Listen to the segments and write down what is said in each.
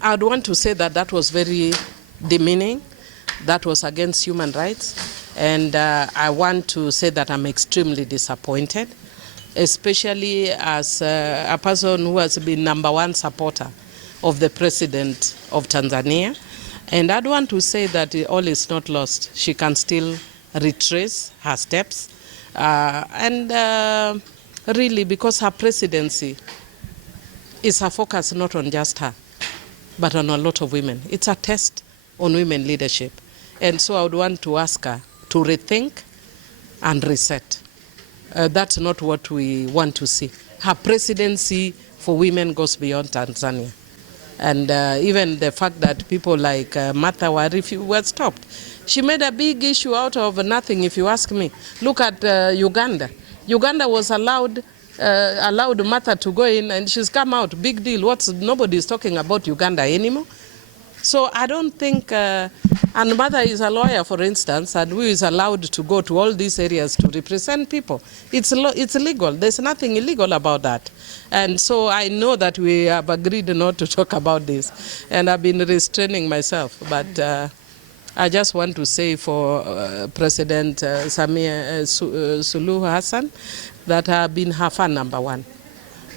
I'd want to say that that was very demeaning. That was against human rights. And I want to say that I'm extremely disappointed, especially as a person who has been #1 supporter of the President of Tanzania. And I'd want to say that all is not lost. She can still retrace her steps. Really, because her presidency is her focus not on just her, but on a lot of women. It's a test on women leadership. And so I would want to ask her to rethink and reset. That's not what we want to see. Her presidency for women goes beyond Tanzania. And even the fact that people like Martha were stopped. She made a big issue out of nothing, if you ask me. Look at Uganda. Uganda was allowed Martha to go in, and she's come out. Big deal. Nobody's talking about Uganda anymore. So I don't think, and Martha is a lawyer, for instance, and who is allowed to go to all these areas to represent people. It's legal. There's nothing illegal about that. And so I know that we have agreed not to talk about this, and I've been restraining myself. But I just want to say for President Samia Suluhu Hassan that I've been her fan #1.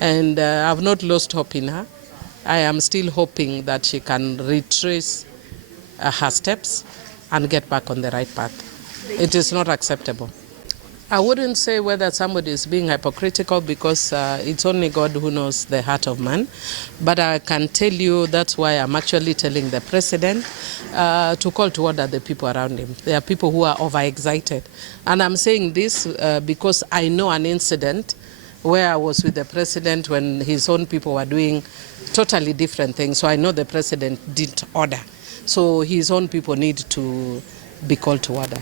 And I've not lost hope in her. I am still hoping that she can retrace her steps and get back on the right path. It is not acceptable. I wouldn't say whether somebody is being hypocritical, because it's only God who knows the heart of man. But I can tell you that's why I'm actually telling the president to call to order the people around him. There are people who are overexcited. And I'm saying this because I know an incident where I was with the president when his own people were doing totally different things. So I know the president didn't order. So his own people need to be called to order.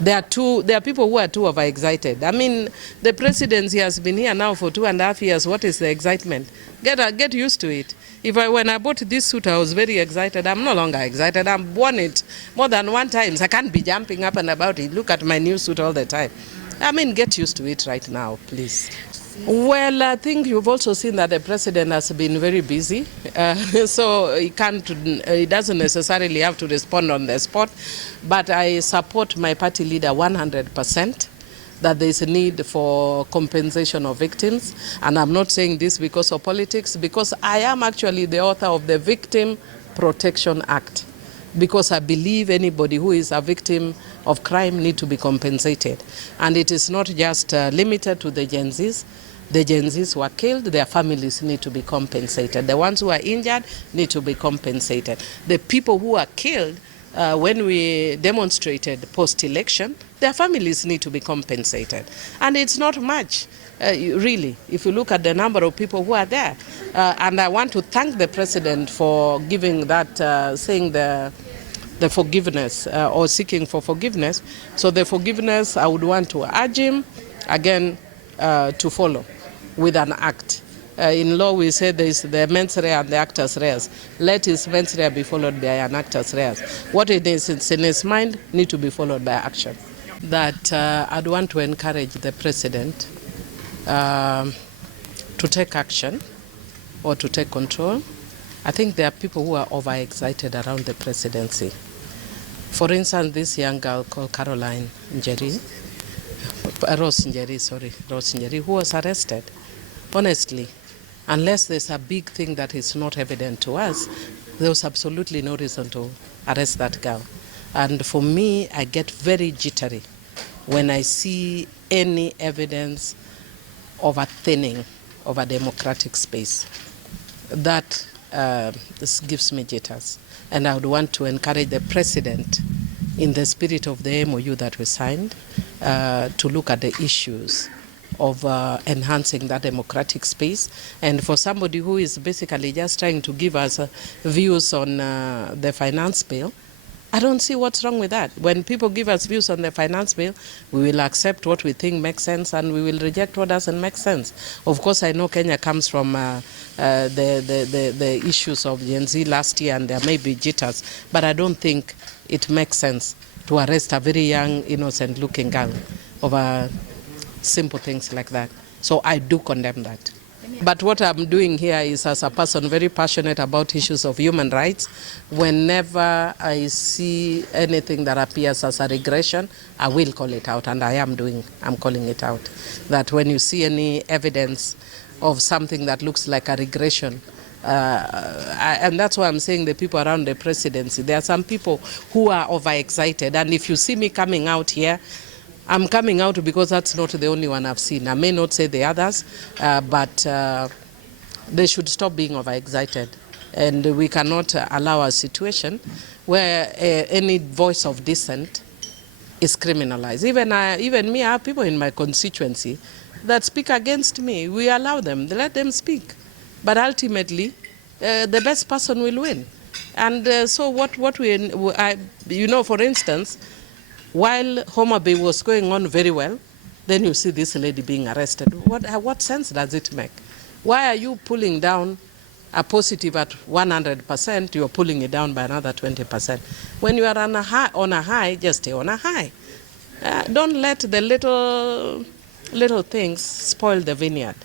There are people who are too overexcited. I mean, the presidency has been here now for 2.5 years. What is the excitement? Get used to it. When I bought this suit, I was very excited. I'm no longer excited. I've worn it more than 1 time. I can't be jumping up and about it. Look at my new suit all the time. I mean, get used to it right now, please. Well, I think you've also seen that the president has been very busy, so he doesn't necessarily have to respond on the spot. But I support my party leader 100% that there is a need for compensation of victims. And I'm not saying this because of politics, because I am actually the author of the Victim Protection Act, because I believe anybody who is a victim of crime need to be compensated. And it is not just limited to the Gen Zs. The Gen Zs who are killed, their families need to be compensated. The ones who are injured need to be compensated. The people who are killed when we demonstrated post-election, their families need to be compensated. And it's not much, really, if you look at the number of people who are there. And I want to thank the president for giving that, saying the forgiveness or seeking for forgiveness. So the forgiveness, I would want to urge him again to follow with an act. In law we say there is the mens rea and the actus reus. Let his mens rea be followed by an actus reus. What it is in his mind need to be followed by action. That I'd want to encourage the president to take action or to take control. I think there are people who are overexcited around the presidency. For instance, this young girl called Rose Njeri, who was arrested. Honestly, unless there's a big thing that is not evident to us, there was absolutely no reason to arrest that girl. And for me, I get very jittery when I see any evidence of a thinning of a democratic space. That this gives me jitters. And I would want to encourage the president, in the spirit of the MOU that we signed, to look at the issues of enhancing that democratic space. And for somebody who is basically just trying to give us views on the finance bill, I don't see what's wrong with that. When people give us views on the finance bill, we will accept what we think makes sense and we will reject what doesn't make sense. Of course, I know Kenya comes from the issues of Gen Z last year, and there may be jitters, but I don't think it makes sense to arrest a very young, innocent-looking girl over simple things like that. So I do condemn that. But what I'm doing here is, as a person very passionate about issues of human rights, whenever I see anything that appears as a regression, I will call it out, and I'm calling it out. That when you see any evidence of something that looks like a regression, and that's why I'm saying the people around the presidency, there are some people who are overexcited, and if you see me coming out here, I'm coming out because that's not the only one I've seen. I may not say the others, but they should stop being overexcited. And we cannot allow a situation where any voice of dissent is criminalized. Even me, I have people in my constituency that speak against me. We allow them, let them speak. But ultimately, the best person will win. And so for instance, while Hon.Milly was going on very well, then you see this lady being arrested. What sense does it make? Why are you pulling down a positive at 100%, you're pulling it down by another 20%? When you are on a high, just stay on a high. Don't let the little things spoil the vineyard.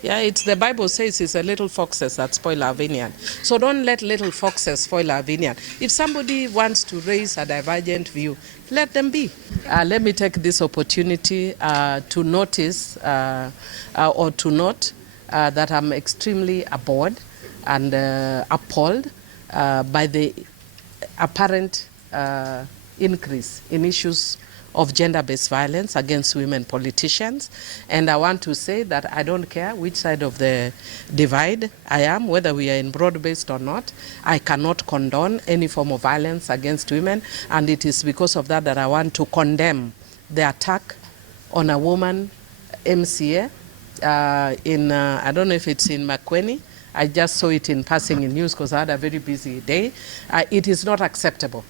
Yeah, the Bible says it's the little foxes that spoil our vineyard. So don't let little foxes spoil our vineyard. If somebody wants to raise a divergent view, let them be. Let me take this opportunity to notice or to note that I'm extremely abhorred and appalled by the apparent increase in issues of gender-based violence against women politicians. And I want to say that I don't care which side of the divide I am, whether we are in broad-based or not. I cannot condone any form of violence against women, and it is because of that that I want to condemn the attack on a woman MCA I don't know if it's in Makueni. I just saw it in passing in news because I had a very busy day. It is not acceptable.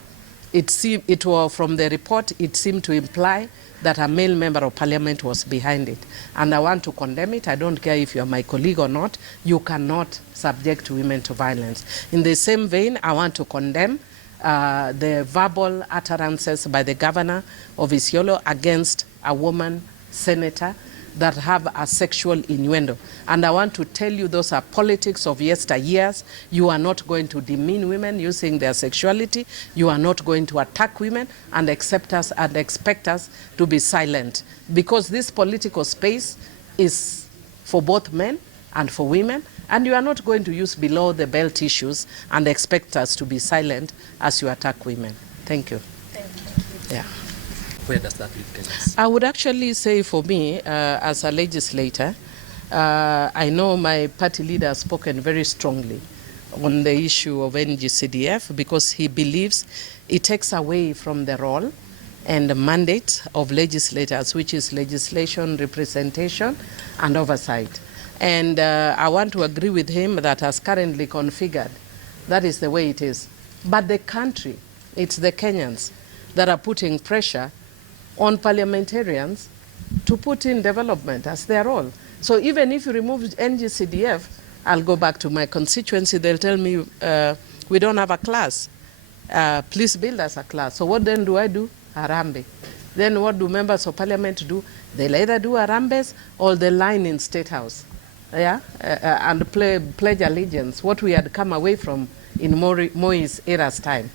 It was from the report, it seemed to imply that a male member of parliament was behind it. And I want to condemn it. I don't care if you're my colleague or not. You cannot subject women to violence. In the same vein, I want to condemn the verbal utterances by the governor of Isiolo against a woman senator that have a sexual innuendo. And I want to tell you those are politics of yesteryears. You are not going to demean women using their sexuality. You are not going to attack women and expect us to be silent. Because this political space is for both men and for women, and you are not going to use below the belt issues and expect us to be silent as you attack women. Thank you. Thank you. Yeah. Where does that leave Kenyans? I would actually say for me, as a legislator, I know my party leader has spoken very strongly on the issue of NGCDF because he believes it takes away from the role and the mandate of legislators, which is legislation, representation, and oversight. And I want to agree with him that as currently configured, that is the way it is. But the country, it's the Kenyans that are putting pressure on parliamentarians to put in development as their role. So even if you remove NGCDF, I'll go back to my constituency, they'll tell me, we don't have a class. Please build us a class. So what then do I do? Harambe. Then what do members of parliament do? They'll either do harambes or they line in State House, yeah, and pledge allegiance, what we had come away from in Moi's era's time.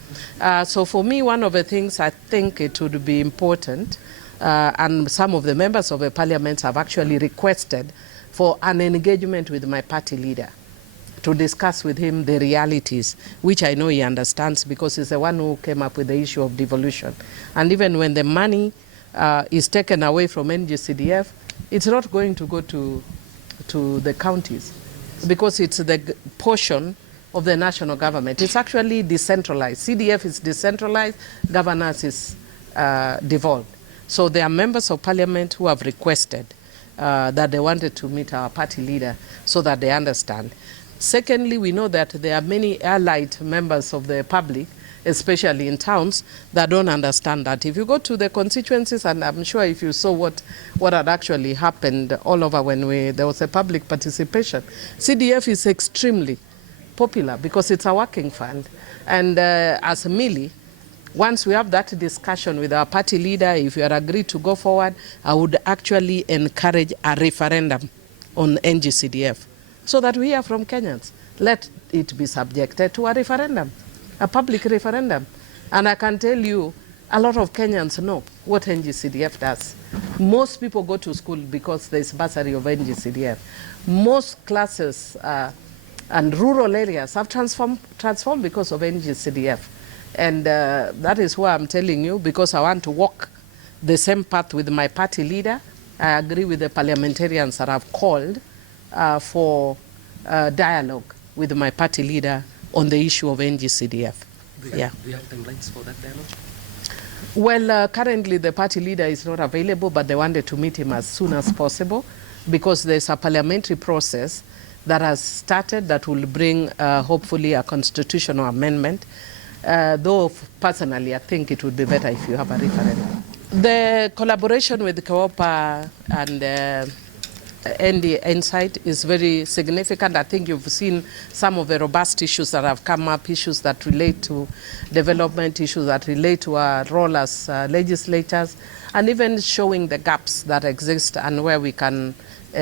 So for me, one of the things I think it would be important, and some of the members of the parliament have actually requested for an engagement with my party leader to discuss with him the realities, which I know he understands because he's the one who came up with the issue of devolution. And even when the money is taken away from NGCDF, it's not going to go to the counties because it's the portion of the national government. It's actually decentralized. CDF is decentralized, governance is devolved. So there are members of parliament who have requested that they wanted to meet our party leader so that they understand. Secondly, we know that there are many allied members of the public, especially in towns, that don't understand that. If you go to the constituencies, and I'm sure if you saw what had actually happened all over when there was a public participation, CDF is extremely popular because it's a working fund. And as Milly, once we have that discussion with our party leader, if you are agreed to go forward, I would actually encourage a referendum on NGCDF so that we hear from Kenyans. Let it be subjected to a referendum, a public referendum. And I can tell you, a lot of Kenyans know what NGCDF does. Most people go to school because there's bursary of NGCDF. Most classes and rural areas have transformed because of NGCDF. And that is why I'm telling you, because I want to walk the same path with my party leader. I agree with the parliamentarians that have called for dialogue with my party leader on the issue of NGCDF. Do you have timelines for that dialogue? Well, currently the party leader is not available, but they wanted to meet him as soon as possible because there's a parliamentary process that has started that will bring hopefully a constitutional amendment. Though personally I think it would be better if you have a referendum. The collaboration with COOPA and ND Insight is very significant. I think you've seen some of the robust issues that have come up, issues that relate to development, issues that relate to our role as legislators, and even showing the gaps that exist and where we can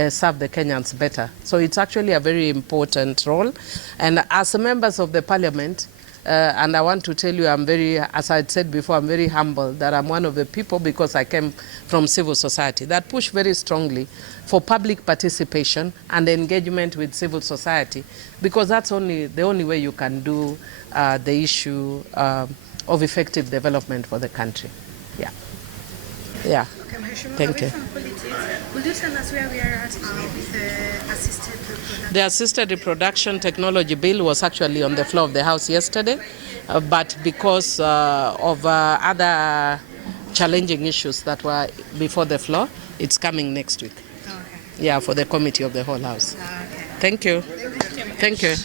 serve the Kenyans better. So it's actually a very important role. And as members of the parliament, and I want to tell you, I'm very, as I said before, I'm very humble that I'm one of the people, because I came from civil society, that push very strongly for public participation and engagement with civil society, because that's the only way you can do the issue of effective development for the country. Yeah. Yeah. Okay, thank you. From politics, will you tell us where we are at with the assisted reproduction? The assisted reproduction technology bill was actually on the floor of the House yesterday, but because of other challenging issues that were before the floor, it's coming next week. Okay. Yeah, for the committee of the whole House. Okay. Thank you. Thank you.